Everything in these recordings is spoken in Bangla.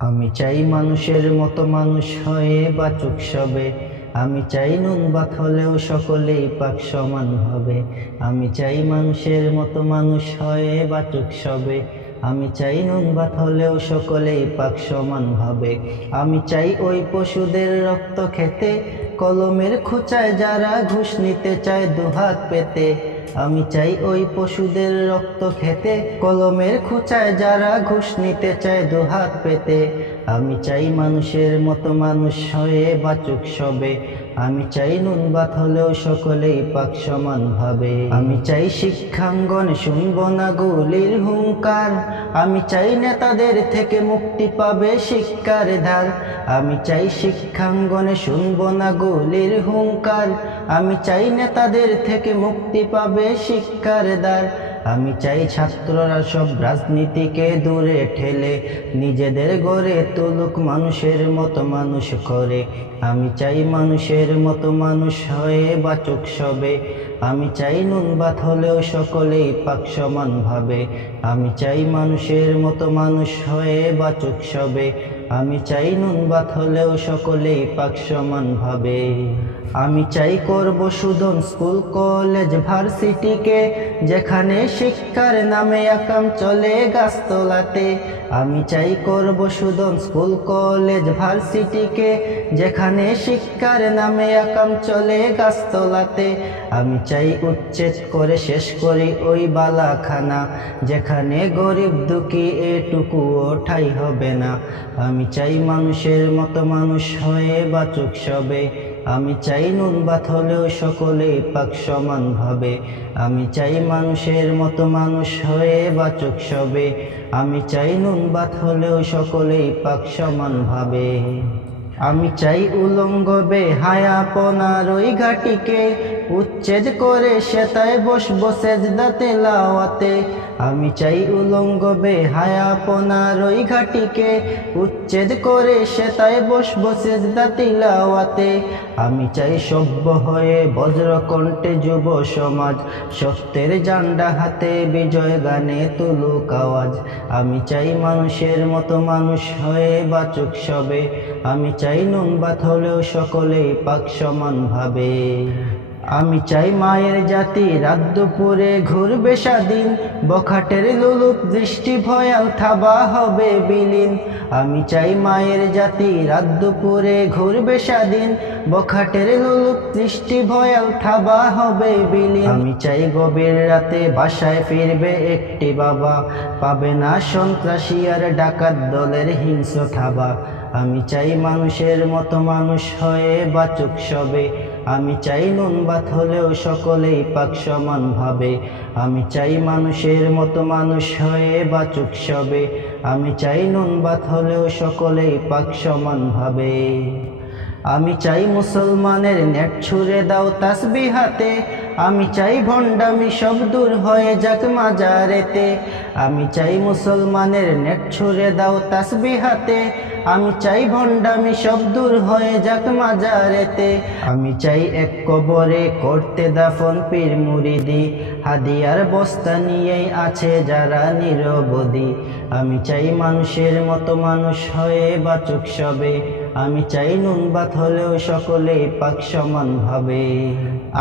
আমি চাই মানুষের মতো মানুষ হয়ে বাঁচুক সবে। আমি চাই নুন ভাত হলেও সকলেই পাক সমান হবে। আমি চাই মানুষের মতো মানুষ হয়ে বাঁচুক সবে। আমি চাই নুন ভাত হলেও সকলেই পাক সমান হবে। আমি চাই ওই পশুদের রক্ত খেতে, কলমের খোঁচায় যারা ঘুষ নিতে চায় দুহাত পেতে। আমি চাই ওই পশুদের রক্ত খেতে, কলমের খোঁচায় যারা ঘুষ নিতে চায় দুহাত পেতে। আমি চাই মানুষের মতো মানুষ হয়ে বাঁচুক সবে। আমি চাই নুন ভাত হলেও সকলেই পাক সমান ভাবে। আমি চাই শিক্ষাঙ্গনে শুনব না গুলির হুঙ্কার। আমি চাই নেতাদের থেকে মুক্তি পাবে শিক্ষার ধার। আমি চাই শিক্ষাঙ্গনে শুনব না গুলির হুঙ্কার। আমি চাই নেতাদের থেকে মুক্তি পাবে শিক্ষার দ্বার। আমি চাই ছাত্ররা সব রাজনীতিকে দূরে ঠেলে নিজেদের গড়ে তুলুক মানুষের মতো মানুষ করে। আমি চাই মানুষের মতো মানুষ হয়ে বাঁচুক সবে। আমি চাই নুন ভাত হলেও সকলেই পাক সমান ভাবে। আমি চাই মানুষের মতো মানুষ হয়ে বাঁচুক সবে। আমি চাই নুন ভাত হলেও সকলেই পাক সমান ভাবে। আমি চাই করব শোধন স্কুল কলেজ ভার্সিটিকে, যেখানে শিক্ষার নামে আকাম চলে গাছতলাতে। আমি চাই করব শোধন স্কুল কলেজ ভার্সিটিকে, যেখানে শিক্ষার নামে আকাম চলে গাছতলাতে। আমি চাই উচ্ছেদ করে শেষ করি ওই বালাখানা, যেখানে গরিব দুঃখী এটুকুও ঠাঁই হবে না। আমি চাই মানুষের মতো মানুষ হয়ে বাঁচুক সবে। আমি চাই নুন ভাত হলেও সকলেই পাক সমান ভাবে। আমি চাই মানুষের মতো মানুষ হয়ে বাঁচুক সবে। আমি চাই নুন ভাত হলেও সকলেই পাক সমান ভাবে। আমি চাই উলঙ্গ বেহায়াপনার ওই ঘাটিকে উচ্ছেদ করে সেতায় বসবো সেজদাতে লাওয়াতে। আমি চাই উলঙ্গ বেহায়াপনার ওই ঘাটিকে উচ্ছেদ করে সেতায় বসবো সেজদাতে লাওয়াতে। আমি চাই সভ্য হয়ে বজ্রকণ্ঠে যুব সমাজ সত্যের জান্ডা হাতে বিজয় গানে তুলুক আওয়াজ। আমি চাই মানুষের মতো মানুষ হয়ে বাঁচুক সবে। আমি চাই নুন ভাত হলেও সকলেই পাক সমান ভাবে। আমি চাই মায়ের জাতি রাত দুপুরে ঘুরবে স্বাধীন, বখাটের লোলুপ দৃষ্টি ভয়াল থাবা হবে বিলীন। আমি চাই মায়ের জাতি রাত দুপুরে ঘুরবে স্বাধীন, বখাটের লোলুপ দৃষ্টি ভয়াল থাবা হবে বিলীন। আমি চাই গভীর রাতে বাসায় ফিরবে একটি বাবা, পাবে না সন্ত্রাসী আর ডাকাত দলের হিংস্র থাবা। আমি চাই মানুষের মতো মানুষ হয়ে বাঁচুক সবে। আমি চাই নুন ভাত হলেও সকলেই পাক সমান ভাবে। আমি চাই মানুষের মতো মানুষ হয়ে বাঁচুক সবে। আমি চাই নুন ভাত হলেও সকলেই পাক সমান ভাবে। আমি চাই মুসলমানের নেট ছুঁড়ে দাও তাসবিহ হাতে। আমি চাই ভণ্ডামি সব দূর হয়ে যাক মাজারেতে। আমি চাই মুসলমানের নেট ছুঁড়ে দাও তাসবিহ হাতে। আমি চাই ভণ্ডামি সব দূর হয়ে যাক মাজারেতে। আমি চাই এক কবরে করতে দাফন পীর মুরিদি, হাদিয়ার বস্তা নিয়েই আছে যারা নিরবধি। আমি চাই মানুষের মতো মানুষ হয়ে বাঁচুক সবে। আমি চাই নুন ভাত হলেও সকলেই পাক সমান ভাবে।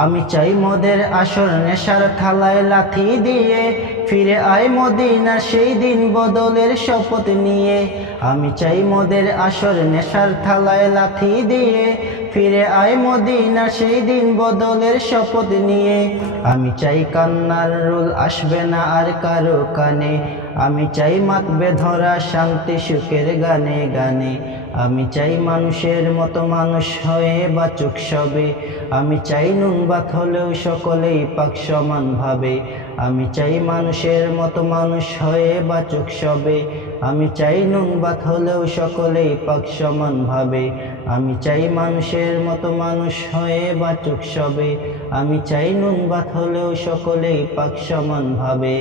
আমি চাই মদের আসর নেশার থালায় লাথি দিয়ে ফিরে আয় মদিনা সেই দিন বদলের শপথ নিয়ে। আমি চাই মদের আসর নেশার থালায় লাথি দিয়ে ফিরে আয় মদিনা সেই দিন বদলের শপথ নিয়ে। আমি চাই কান্নার রোল আসবে না আর কারো কানে। আমি চাই মাতবে ধরা শান্তি সুখের গানে গানে। আমি চাই মানুষের মতো মানুষ হয়ে বাঁচুক সবে। আমি চাই নুন ভাত হলেও সকলেই পাক সমান ভাবে। আমি চাই মানুষের মতো মানুষ হয়ে বাঁচুক সবে। আমি চাই নুন ভাত হলেও সকলেই পাক সমান ভাবে। আমি চাই মানুষের মতো মানুষ হয়ে বাঁচুক সবে। আমি চাই নুন ভাত হলেও সকলেই পাক সমান ভাবে।